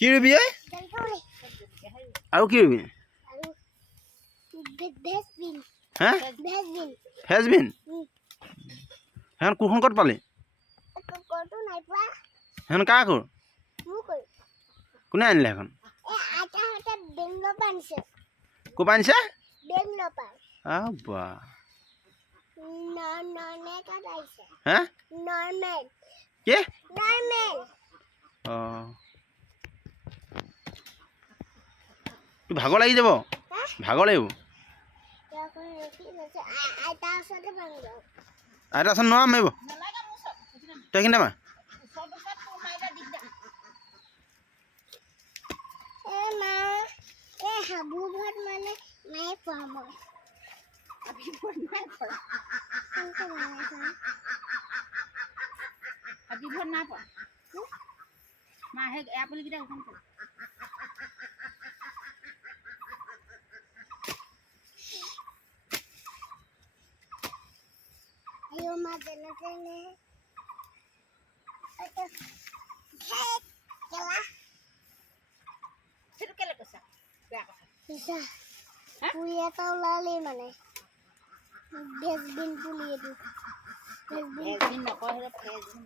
কি ৰুবি ঐ আৰু কি ৰুবি হা ফেচবিন সেইখন কোৰখন ক'ত পালি সেইখন কাৰ কোৰ কোনে আনিলে সেইখন ক'ৰ পৰা আনিছে বাহ হা কি অঁ তোৰ ভাগৰ লাগি যাব ভাগৰ লাগিব আইতা ওচৰত নোৱাৰা মাৰিব তই এইখিনিতে মাৰ পুলি এটা ওলালে মানে ফেচবিন পুলি এইটো ফেচবিন নকয় ফেচবিন